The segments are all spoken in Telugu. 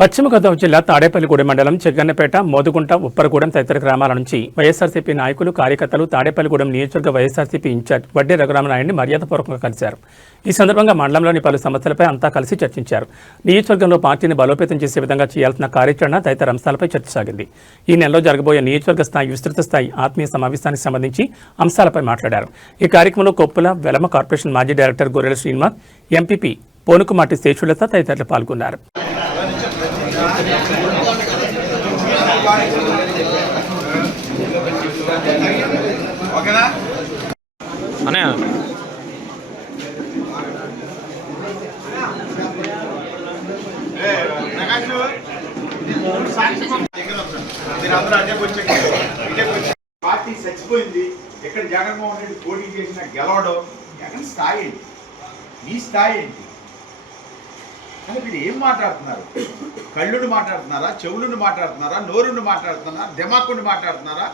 పశ్చిమ గోదావరి జిల్లా తాడేపల్లిగూడెం మండలం చెగ్గన్నపేట మోదుగుంట ఉప్పరగూడెం తదితర గ్రామాల నుంచి వైఎస్ఆర్సీపీ నాయకులు కార్యకర్తలు తాడేపల్లిగూడెం నియోజకవర్గ వైఎస్ఆర్సీపీ ఇన్ఛార్జ్ వడ్డే రఘురామనాయుడిని మర్యాదపూర్వకంగా కలిశారు. ఈ సందర్భంగా మండలంలోని పలు సమస్యలపై అంతా కలిసి చర్చించారు. నియోజకవర్గంలో పార్టీని బలోపేతం చేసే విధంగా చేయాల్సిన కార్యాచరణ తదితర అంశాలపై చర్చ సాగింది. ఈ నెలలో జరగబోయే నియోజకవర్గ స్థాయి విస్తృత స్థాయి ఆత్మీయ సమావేశానికి సంబంధించి అంశాలపై మాట్లాడారు. ఈ కార్యక్రమంలో కొప్పుల వెలమ కార్పొరేషన్ మాజీ డైరెక్టర్ గొర్రెల శ్రీనివాస్, ఎంపీపీ పోనుకుమాటి శేషులత తదితరులు పాల్గొన్నారు. పార్టీ చచ్చిపోయింది. ఇక్కడ జగన్మోహన్ రెడ్డి పోటీ చేసిన గెలవడం జగన్ స్థాయి ఏంటి, మీ స్థాయి ఏంటి అంటే మీరు ఏం మాట్లాడుతున్నారు? కళ్ళుని మాట్లాడుతున్నారా, చెవులను మాట్లాడుతున్నారా, నోరుని మాట్లాడుతున్నారా, దిమాకుని మాట్లాడుతున్నారా?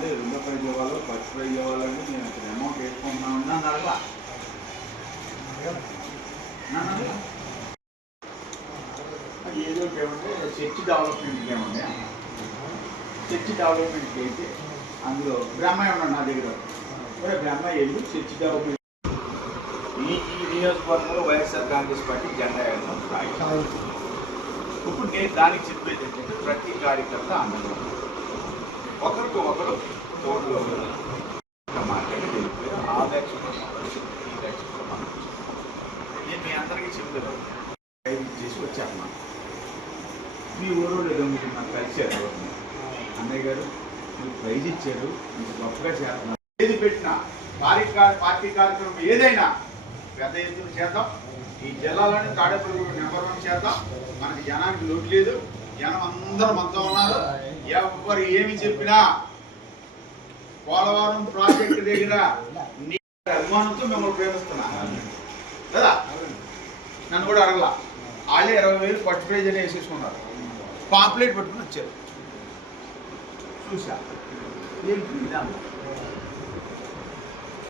రెండో ప్రైజ్ ఇవ్వాలి, ఫస్ట్ ప్రైజ్ ఇవ్వాలని నేను ఇక్కడ అమౌంట్ వేసుకుంటున్నాను అన్నారా? అది ఏదో ఏమంటే చర్చి డెవలప్మెంట్కి ఏమంటే చర్చి డెవలప్మెంట్కి అయితే అందులో బ్రహ్మయ్య ఉన్నాడు నా దగ్గర. బ్రహ్మయ్య వెళ్ళి చర్చి డెవలప్మెంట్ ఈ నియోజకవర్గంలో వైఎస్ఆర్ కాంగ్రెస్ పార్టీ జెండా ఎగరడం. ఇప్పుడు నేను దానికి చెప్పేది ఏంటంటే ప్రతి కార్యకర్త అందరూ ఒకరికి ఒకరు తోడులో మాట్లాడి వెళ్ళిపోయి ఆదక్ష నేను మీ అందరికీ చెప్పాను. చేసి వచ్చాను. మీ ఊరు ఏదో మీరు నాకు కలిసారు. అన్నయ్య గారు మీరు ప్రైజ్ ఇచ్చారు, మీకు గొప్పగా చేస్తున్నారు. ఏది పెట్టినా పార్టీ కార్యక్రమం ఏదైనా పెద్ద ఎత్తున చేద్దాం. ఈ జిల్లాలోని తాడేపల్లిగూడెం నెంబర్ 1 చేద్దాం. మనకి జనానికి లోటు లేదు, జనం అందరూ మనతో ఉన్నారు. ఎవరు ఏమి చెప్పినా పోలవరం ప్రాజెక్టు దగ్గర అభిమానంతో మిమ్మల్ని ప్రేమిస్తున్నా కదా. నన్ను కూడా అడగలా. వాళ్ళే 20,000 ఫస్ట్ ప్రైజ్ అని వేసేసుకున్నారు. పాంప్లెట్ పట్టుకుని వచ్చారు. చూసా ఏంటి